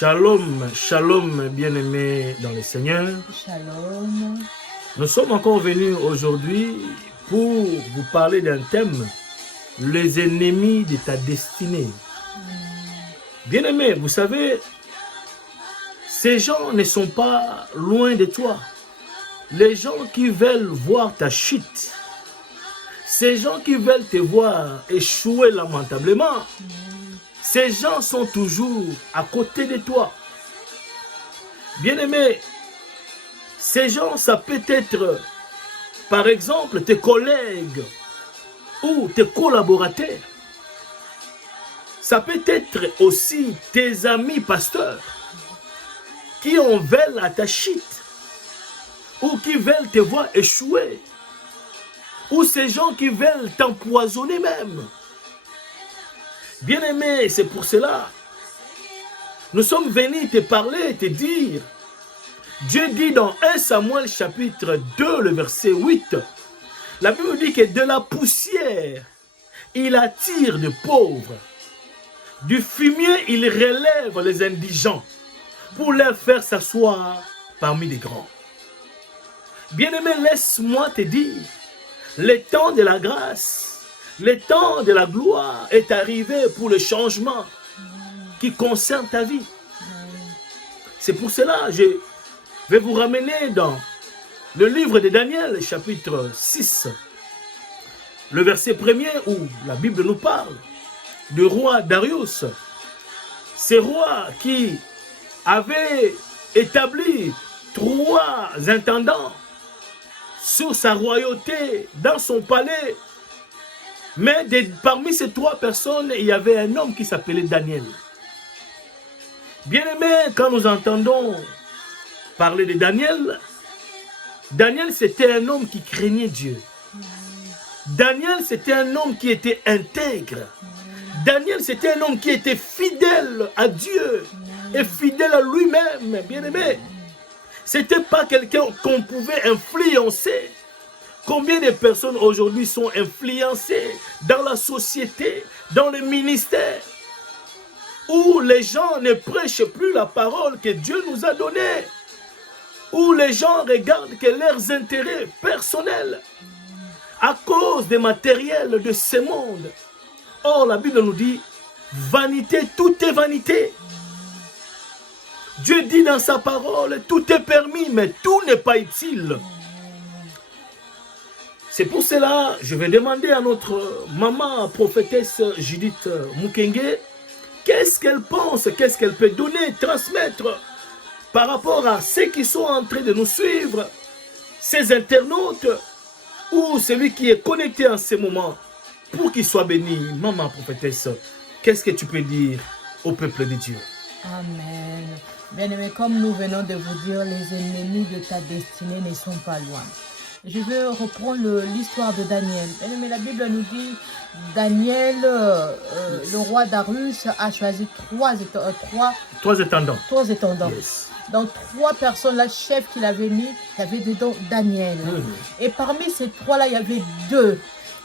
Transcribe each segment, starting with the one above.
Shalom, shalom, bien-aimés dans le Seigneur. Shalom. Nous sommes encore venus aujourd'hui pour vous parler d'un thème, les ennemis de ta destinée. Bien-aimés, vous savez, ces gens ne sont pas loin de toi. Les gens qui veulent voir ta chute, ces gens qui veulent te voir échouer lamentablement, ces gens sont toujours à côté de toi. Bien-aimé, ces gens, ça peut être, par exemple, tes collègues ou tes collaborateurs. Ça peut être aussi tes amis pasteurs qui en veulent à ta chute ou qui veulent te voir échouer. Ou ces gens qui veulent t'empoisonner même. Bien-aimé, c'est pour cela. Nous sommes venus te parler, te dire. Dieu dit dans 1 Samuel chapitre 2, le verset 8. La Bible dit que de la poussière, il attire de pauvres. Du fumier, il relève les indigents pour les faire s'asseoir parmi les grands. Bien-aimé, laisse-moi te dire, le temps de la grâce, le temps de la gloire est arrivé pour le changement qui concerne ta vie. C'est pour cela que je vais vous ramener dans le livre de Daniel, chapitre 6, le verset 1er où la Bible nous parle du roi Darius. Ce roi qui avait établi 3 intendants sur sa royauté, dans son palais. Mais parmi ces 3 personnes, il y avait un homme qui s'appelait Daniel. Bien-aimé, quand nous entendons parler de Daniel, Daniel c'était un homme qui craignait Dieu. Daniel c'était un homme qui était intègre. Daniel c'était un homme qui était fidèle à Dieu et fidèle à lui-même, bien-aimé. C'était pas quelqu'un qu'on pouvait influencer. Combien de personnes aujourd'hui sont influencées dans la société, dans le ministère, où les gens ne prêchent plus la parole que Dieu nous a donnée, où les gens regardent que leurs intérêts personnels à cause des matériels de ce monde. Or, la Bible nous dit, vanité, tout est vanité. Dieu dit dans sa parole, tout est permis, mais tout n'est pas utile. C'est pour cela, je vais demander à notre maman prophétesse Judith Mukenge, qu'est-ce qu'elle pense, qu'est-ce qu'elle peut donner, transmettre par rapport à ceux qui sont en train de nous suivre, ces internautes, ou celui qui est connecté en ce moment, pour qu'il soit béni. Maman prophétesse, qu'est-ce que tu peux dire au peuple de Dieu? Amen. Bien-aimé, comme nous venons de vous dire, les ennemis de ta destinée ne sont pas loin. Je vais reprendre l'histoire de Daniel. Bien-aimé, la Bible nous dit, Daniel, le roi Darius a choisi 3 étendants. Yes. Donc 3 personnes, la chef qu'il avait mis, il y avait dedans Daniel. Et parmi ces 3-là, il y avait 2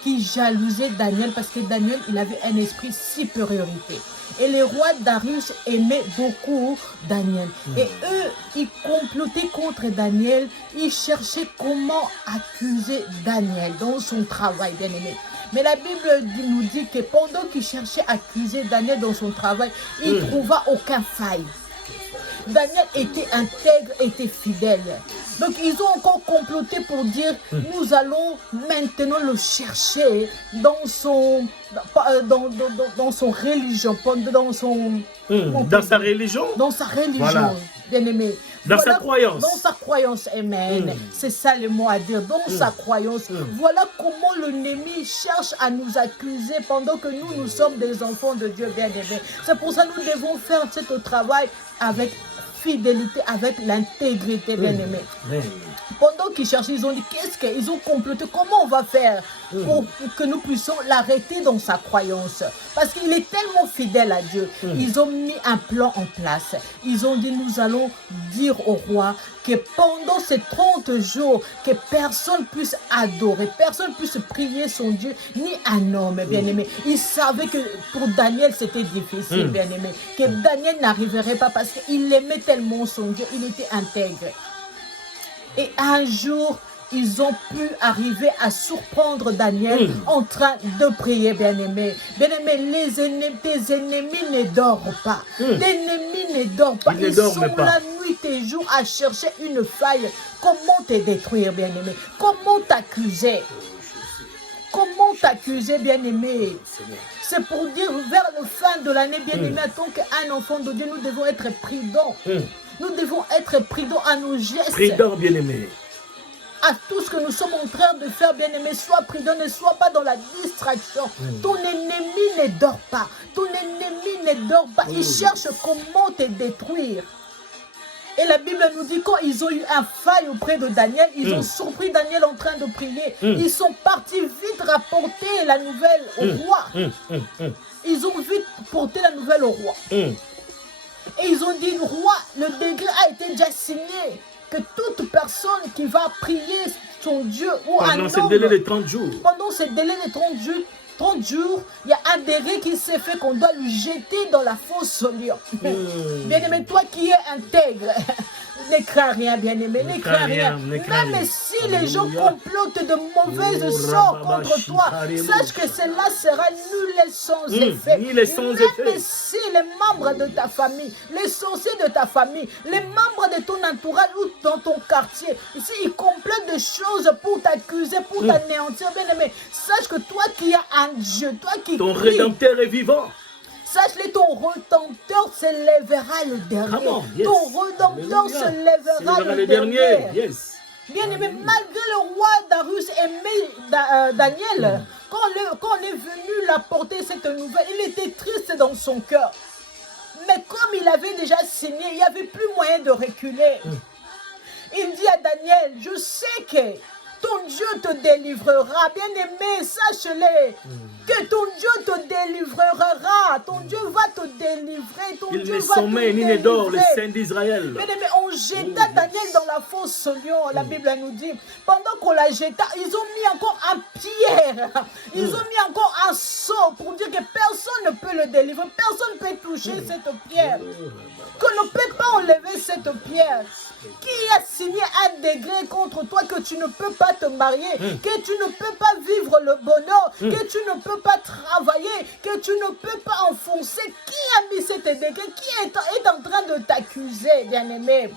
qui jalousaient Daniel parce que Daniel, il avait un esprit supériorité. Et le roi Darius aimait beaucoup Daniel. Et eux, ils complotaient contre Daniel. Ils cherchaient comment accuser Daniel dans son travail, bien aimé. Mais la Bible nous dit que pendant qu'il cherchait à accuser Daniel dans son travail, il ne trouva aucun faille. Daniel était intègre, était fidèle. Donc ils ont encore comploté pour dire, nous allons maintenant le chercher dans son religion, dans sa religion. Dans sa religion, voilà. Bien aimé. Dans sa croyance. Dans sa croyance, amen. C'est ça le mot à dire, dans sa croyance. Voilà comment l'ennemi cherche à nous accuser pendant que nous sommes des enfants de Dieu bien aimés. C'est pour ça que nous devons faire ce travail avec fidélité, avec l'intégrité, bien-aimé. Pendant qu'ils cherchaient, ils ont dit, qu'est-ce qu'ils ont comploté, comment on va faire pour que nous puissions l'arrêter dans sa croyance. Parce qu'il est tellement fidèle à Dieu. Ils ont mis un plan en place. Ils ont dit, nous allons dire au roi que pendant ces 30 jours, que personne puisse adorer, personne puisse prier son Dieu, ni un homme, bien-aimé. Ils savaient que pour Daniel, c'était difficile, bien-aimé. Que Daniel n'arriverait pas parce qu'il aimait tellement son Dieu, il était intègre. Et un jour, ils ont pu arriver à surprendre Daniel en train de prier, bien-aimé. Bien-aimé, tes ennemis ne dorment pas. Tes ennemis ne dorment pas. Ils sont la nuit et jour à chercher une faille. Comment te détruire, bien-aimé? Comment t'accuser? Comment t'accuser, bien-aimé? C'est pour dire, vers la fin de l'année, bien-aimé, en tant qu'un enfant de Dieu, nous devons être prudents. Nous devons être prudents à nos gestes. Prudents, bien-aimé. À tout ce que nous sommes en train de faire, bien-aimé, sois prudent, ne sois pas dans la distraction. Ton ennemi ne dort pas. Ton ennemi ne dort pas. Il cherche comment te détruire. Et la Bible nous dit, quand ils ont eu un faille auprès de Daniel, ils ont surpris Daniel en train de prier. Ils sont partis vite rapporter la nouvelle au roi. Ils ont vite porté la nouvelle au roi. Et ils ont dit, roi, le décret a été déjà signé, que toute personne qui va prier son Dieu ou un homme, pendant ce délai de 30 jours, pendant ce délai de 30 jours, il y a un décret qui s'est fait qu'on doit le jeter dans la fosse au lion. Bien-aimé, toi qui es intègre, ne crains rien, bien-aimé, ne crains rien. Même si les gens complotent de mauvaises sorts contre toi, sache que cela sera nul et sans effet. Même si les membres de ta famille, les sorciers de ta famille, les membres de ton entourage ou dans ton quartier, ici ils complotent des choses pour t'accuser, pour t'anéantir, bien-aimé, sache que toi qui as un Dieu, toi qui ton Rédempteur est vivant. Sache-le, ton Rédempteur se lèvera le dernier. Ton Rédempteur se lèvera le dernier. Bien-aimé, malgré le roi Darius aimait Daniel, quand on est venu l'apporter cette nouvelle, il était triste dans son cœur. Mais comme il avait déjà signé, il n'y avait plus moyen de reculer. Il dit à Daniel, je sais que ton Dieu te délivrera. Bien-aimé, sache-le. Que ton Dieu te délivrera. Ton Dieu va te délivrer. Ton Dieu va te délivrer. Ni ne dort, le Saint d'Israël. Bien-aimé, on jeta Daniel dans la fosse au lion. La Bible nous dit. Pendant qu'on la jeta, ils ont mis encore un pierre. Ils ont mis encore un seau pour dire que personne ne peut le délivrer. Personne ne peut toucher cette pierre. Qu'on ne peut pas enlever cette pierre. Qui a signé un décret contre toi que tu ne peux pas te marier, que tu ne peux pas vivre le bonheur, que tu ne peux pas travailler, que tu ne peux pas enfoncer? Qui a mis cet décret? Qui est en train de t'accuser, bien-aimé?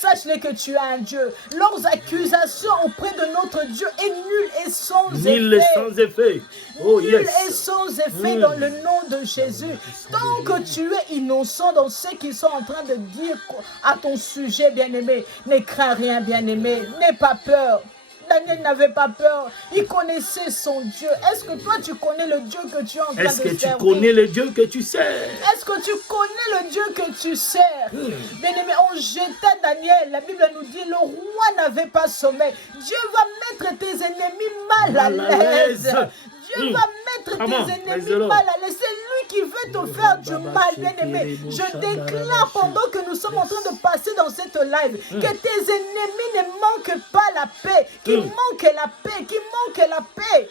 Sache-le que tu as un Dieu. Leurs accusations auprès de notre Dieu est nulle et sans effet. Nul et sans effet. Oh, nul et sans effet dans le nom de Jésus. Tant que tu es innocent dans ce qu'ils sont en train de dire à ton sujet, bien-aimé, ne crains rien, bien-aimé. N'aie pas peur. Daniel n'avait pas peur. Il connaissait son Dieu. Est-ce que toi, tu connais le Dieu que tu es en train de servir? Est-ce que tu connais le Dieu que tu sers? Est-ce que tu connais le Dieu que tu sers? Bien-aimé, on jeta Daniel. La Bible nous dit, le roi n'avait pas sommeil. Dieu va mettre tes ennemis mal à l'aise. Dieu va mettre tes ennemis mal à l'aise. C'est lui qui veut te faire du mal, bien-aimé. Je déclare pendant que nous sommes en train de passer dans cette live que tes ennemis ne manquent pas la paix, qu'ils manquent la paix, qu'ils manquent la paix.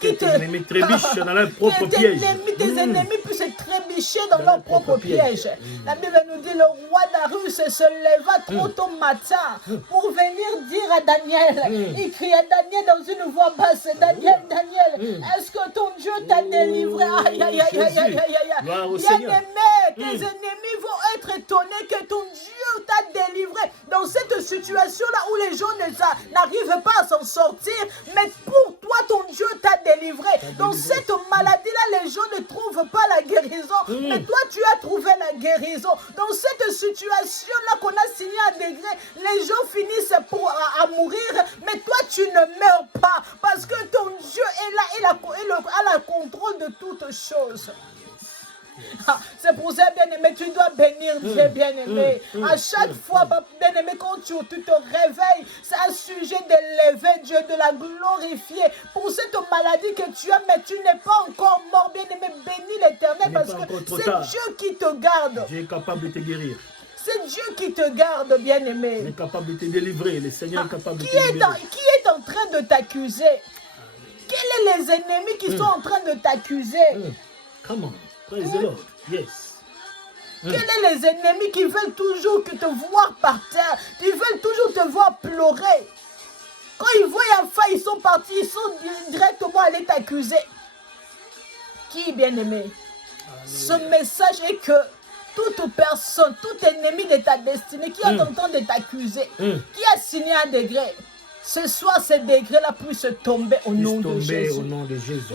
Que tes ennemis trébichent dans leur propre piège. Tes ennemis puissent trébicher dans leur propre piège. La Bible nous dit, le roi Darius se leva trop tôt matin pour venir dire à Daniel. Il crie à Daniel dans une voix basse, Daniel, Daniel, est-ce que ton Dieu t'a délivré? Aïe, aïe, aïe, aïe, aïe, aïe, aïe. Bien-aimé, tes ennemis vont être étonnés que ton Dieu t'a délivré dans cette situation-là où les gens n'arrivent pas à s'en sortir, mais pour toi, ton Dieu t'a délivré. Dans cette maladie-là, les gens ne trouvent pas la guérison, mais toi, tu as trouvé la guérison. Dans cette situation-là qu'on a signé un décret, les gens finissent à mourir, mais toi, tu ne meurs pas, parce que ton Dieu est là et a le contrôle de toutes choses. C'est pour ça, bien-aimé, tu dois bénir Dieu, bien-aimé. À chaque fois, bien-aimé, quand tu te réveilles, c'est un sujet d'élever Dieu, de la glorifier. Pour cette maladie que tu as, mais tu n'es pas encore mort, bien-aimé. Bénis l'Éternel parce que c'est Dieu qui te garde. Dieu est capable de te guérir. C'est Dieu qui te garde, bien-aimé. Il est capable de te délivrer. Le Seigneur est capable de te délivrer. Qui est en train de t'accuser? Quels sont les ennemis qui sont en train de t'accuser? Come on, praise the Lord. Yes. Quels sont les ennemis qui veulent toujours te voir par terre? Ils veulent toujours te voir pleurer. Quand ils voient enfin, ils sont partis, ils sont directement allés t'accuser. Qui, bien-aimé? Ce message est que toute personne, tout ennemi de ta destinée qui est en train de t'accuser, qui a signé un degré, ce soir, ces degrés-là puissent tomber au nom de Jésus.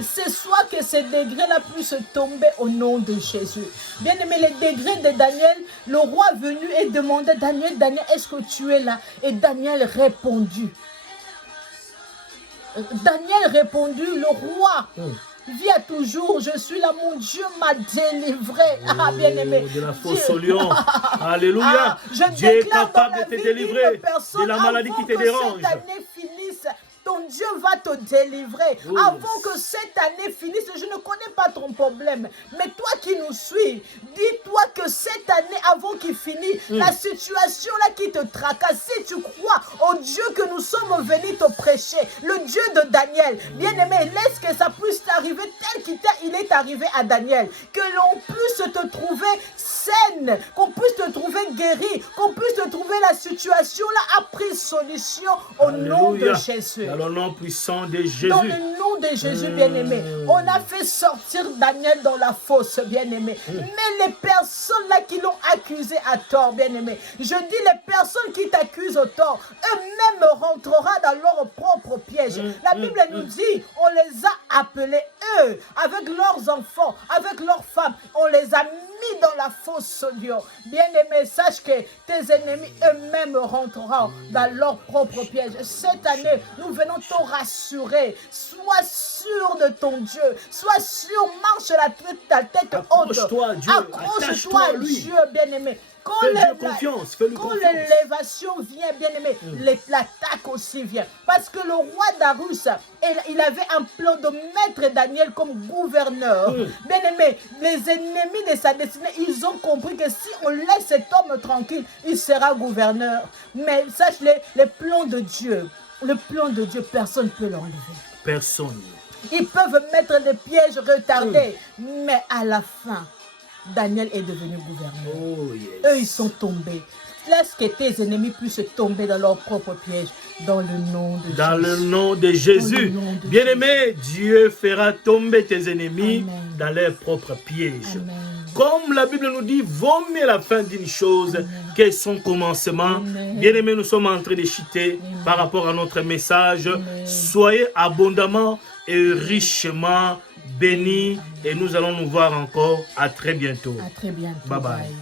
Ce soir, que ces degrés-là puissent tomber au nom de Jésus. Bien-aimé, les degrés de Daniel, le roi venu et demandé, Daniel, Daniel, est-ce que tu es là? Et Daniel répondit. Daniel répondit, le roi vit à toujours, je suis là, mon Dieu m'a délivré. Ah, bien-aimé. De la fosse au lion. Alléluia. Dieu est capable de te délivrer de la maladie qui te dérange. Cette année finisse, ton Dieu va te délivrer. Avant que cette année finisse, je ne connais pas ton problème. Mais toi qui nous suis, dis-toi que cette année, avant qu'il finisse, la situation là qui te tracasse, si tu crois au Dieu que nous sommes venus te prêcher, le Dieu de Daniel, bien-aimé, laisse que ça puisse t'arriver tel qu'il est arrivé à Daniel. Que l'on puisse te trouver saine, qu'on puisse te trouver guéri, qu'on puisse te trouver la situation là a pris solution au nom de Jésus. Dans le nom puissant de Jésus. Dans le nom de Jésus, bien-aimé. On a fait sortir Daniel dans la fosse, bien-aimé. Mais les personnes là qui l'ont accusé à tort, bien-aimé. Je dis les personnes qui t'accusent au tort, eux-mêmes rentreront dans leur propre piège. La Bible nous dit, on les a appelés, eux, avec leurs enfants, avec leurs femmes. On les a mis dans la fosse lion. Bien-aimé, sache que tes ennemis eux-mêmes rentreront dans leur propre piège. Cette année, nous venons te rassurer. Sois sûr de ton Dieu. Sois sûr, marche ta tête haute. Accroche-toi à Dieu. Accroche-toi à Dieu, bien-aimé. Quand l'élévation vient, bien-aimé, l'attaque aussi vient. Parce que le roi Darius, il avait un plan de mettre Daniel comme gouverneur. Bien-aimé, les ennemis de sa destinée, ils ont compris que si on laisse cet homme tranquille, il sera gouverneur. Mais sache les plans de Dieu. Le plan de Dieu, personne ne peut l'enlever. Personne. Ils peuvent mettre des pièges retardés. Mais à la fin, Daniel est devenu gouverneur. Eux, ils sont tombés. Laisse que tes ennemis puissent tomber dans leur propre piège. Dans le nom de Jésus. Dans le nom de Jésus. Bien-aimé, Dieu fera tomber tes ennemis dans leurs propres pièges. Comme la Bible nous dit, vaut mieux la fin d'une chose que son commencement. Bien-aimé, nous sommes en train de chuter par rapport à notre message. Soyez abondamment et richement bénis. Et nous allons nous voir encore. À très bientôt. À très bientôt. Bye bye.